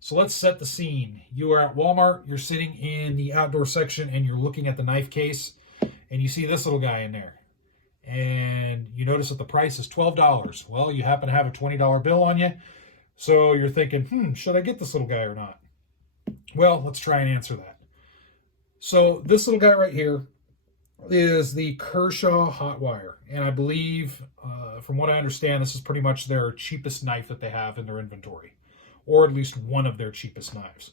So let's set the scene. You are at Walmart, you're sitting in the outdoor section and you're looking at the knife case and you see this little guy in there. And you notice that the price is $12. Well, you happen to have a $20 bill on you. So you're thinking, should I get this little guy or not? Well, let's try and answer that. So this little guy right here is the Kershaw Hotwire. And I believe, from what I understand, this is pretty much their cheapest knife that they have in their inventory, or at least one of their cheapest knives.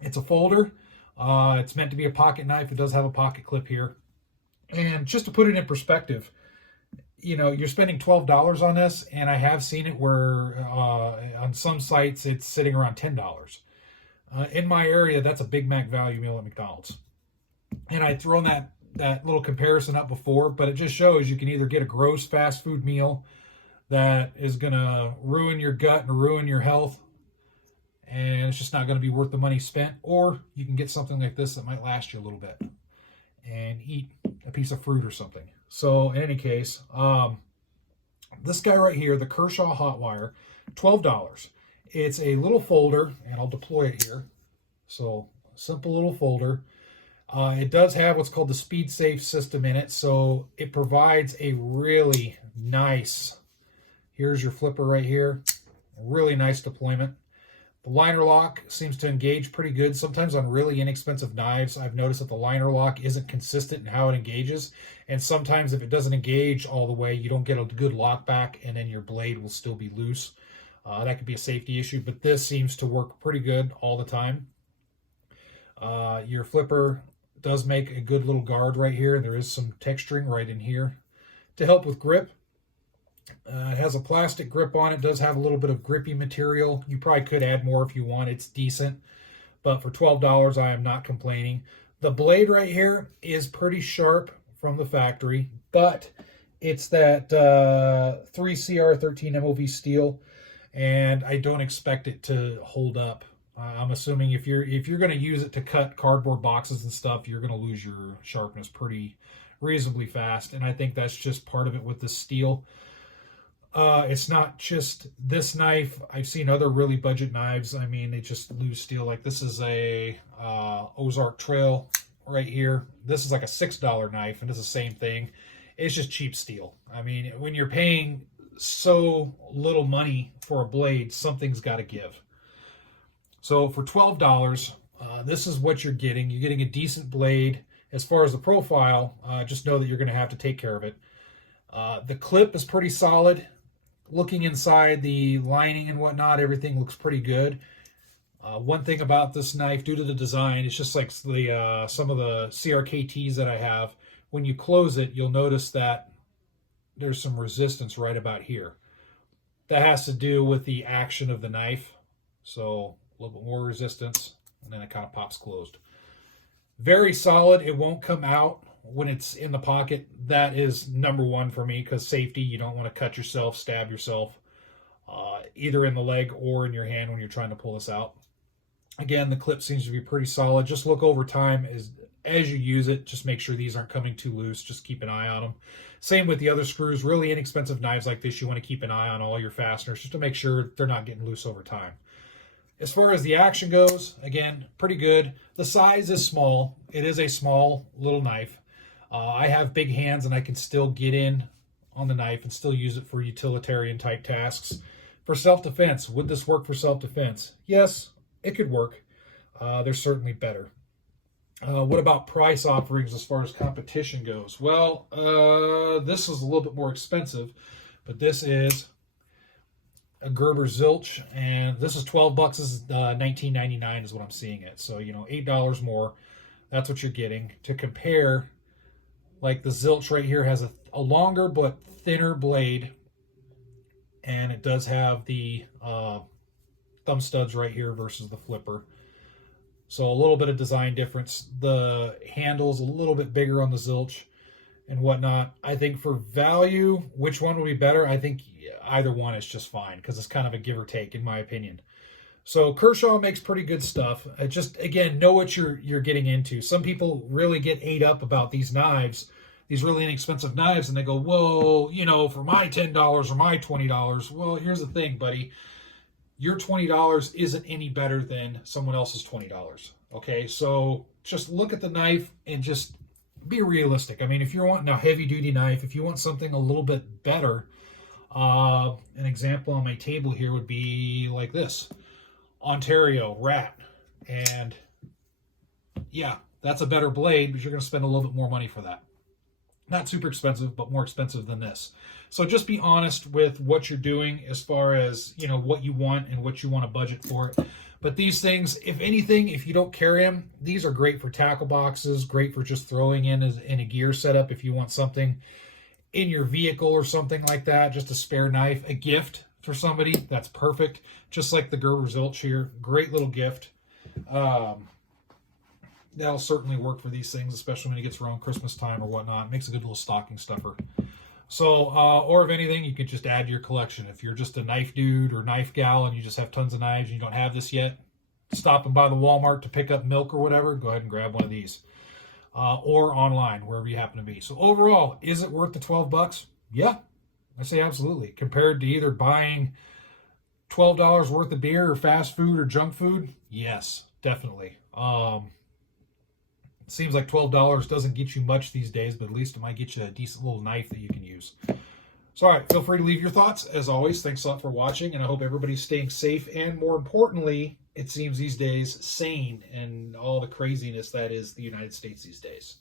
It's a folder. It's meant to be a pocket knife. It does have a pocket clip here. And just to put it in perspective, you know, you're spending $12 on this, and I have seen it where on some sites it's sitting around $10. In my area, that's a Big Mac value meal at McDonald's. And I'd thrown that little comparison up before, but it just shows you can either get a gross fast food meal that is going to ruin your gut and ruin your health, and it's just not going to be worth the money spent, or you can get something like this that might last you a little bit and eat a piece of fruit or something. So in any case, this guy right here, the Kershaw Hotwire, $12. It's a little folder, and I'll deploy it here. So simple little folder. It does have what's called the Speed Safe system in it, so it provides a really nice, here's your flipper right here, a really nice deployment. The liner lock seems to engage pretty good. Sometimes on really inexpensive knives, I've noticed that the liner lock isn't consistent in how it engages. And sometimes if it doesn't engage all the way, you don't get a good lock back, and then your blade will still be loose. That could be a safety issue, but this seems to work pretty good all the time. Your flipper does make a good little guard right here. There is some texturing right in here to help with grip. It has a plastic grip on it. It does have a little bit of grippy material. You probably could add more if you want. It's decent. But for $12, I am not complaining. The blade right here is pretty sharp from the factory, but it's that 3CR13 MOV steel, and I don't expect it to hold up. I'm assuming if you're going to use it to cut cardboard boxes and stuff, you're going to lose your sharpness pretty reasonably fast, and I think that's just part of it with the steel. It's not just this knife. I've seen other really budget knives. I mean, they just lose steel. Like this is a Ozark Trail right here. This is like a $6 knife, and it's the same thing. It's just cheap steel. I mean, when you're paying so little money for a blade, something's got to give. So for $12, this is what you're getting. You're getting a decent blade. As far as the profile, just know that you're going to have to take care of it. The clip is pretty solid. Looking inside the lining and whatnot, everything looks pretty good. One thing about this knife, due to the design, it's just like the some of the CRKTs that I have. When you close it, you'll notice that there's some resistance right about here. That has to do with the action of the knife. So a little bit more resistance, and then it kind of pops closed. Very solid. It won't come out when it's in the pocket. That is number one for me, because safety. You don't want to cut yourself, stab yourself, either in the leg or in your hand when you're trying to pull this out. Again, the clip seems to be pretty solid. Just look over time as you use it. Just make sure these aren't coming too loose. Just keep an eye on them. Same with the other screws. Really inexpensive knives like this, you want to keep an eye on all your fasteners just to make sure they're not getting loose over time. As far as the action goes, again, pretty good. The size is small. It is a small little knife. I have big hands, and I can still get in on the knife and still use it for utilitarian type tasks. For self-defense, would this work for self-defense? Yes, it could work. There's certainly better. What about price offerings as far as competition goes? Well, this is a little bit more expensive, but this is a Gerber Zilch, and this is $12. This is $19.99 is what I'm seeing it. So, you know, $8 more. That's what you're getting. To compare, like the Zilch right here has a longer but thinner blade, and it does have the thumb studs right here versus the flipper. So a little bit of design difference. The handle's a little bit bigger on the Zilch and whatnot. I think for value, which one would be better? I think either one is just fine, because it's kind of a give or take in my opinion. So Kershaw makes pretty good stuff. Just, again, know what you're getting into. Some people really get ate up about these knives, these really inexpensive knives, and they go, whoa, you know, for my $10 or my $20. Well, here's the thing, buddy. your $20 isn't any better than someone else's $20. Okay, so just look at the knife and just be realistic. I mean, if you're wanting a heavy duty knife, if you want something a little bit better, an example on my table here would be like this Ontario Rat. And yeah, that's a better blade, but you're going to spend a little bit more money for that. Not super expensive, but more expensive than this. So just be honest with what you're doing as far as, you know, what you want and what you want to budget for it. But these things, if anything, if you don't carry them, these are great for tackle boxes, great for just throwing in a gear setup if you want something in your vehicle or something like that, just a spare knife, a gift for somebody, that's perfect. Just like the Gerber Zilch here, great little gift. That'll certainly work for these things, especially when it gets around Christmas time or whatnot. It makes a good little stocking stuffer. So, or if anything, you could just add to your collection. If you're just a knife dude or knife gal and you just have tons of knives and you don't have this yet, stopping by the Walmart to pick up milk or whatever, go ahead and grab one of these. Or online, wherever you happen to be. So overall, is it worth the $12? Yeah, I say absolutely. Compared to either buying $12 worth of beer or fast food or junk food, yes, definitely. It seems like $12 doesn't get you much these days, but at least it might get you a decent little knife that you can use. So, all right, feel free to leave your thoughts. As always, thanks a lot for watching, and I hope everybody's staying safe and, more importantly, it seems these days, sane and all the craziness that is the United States these days.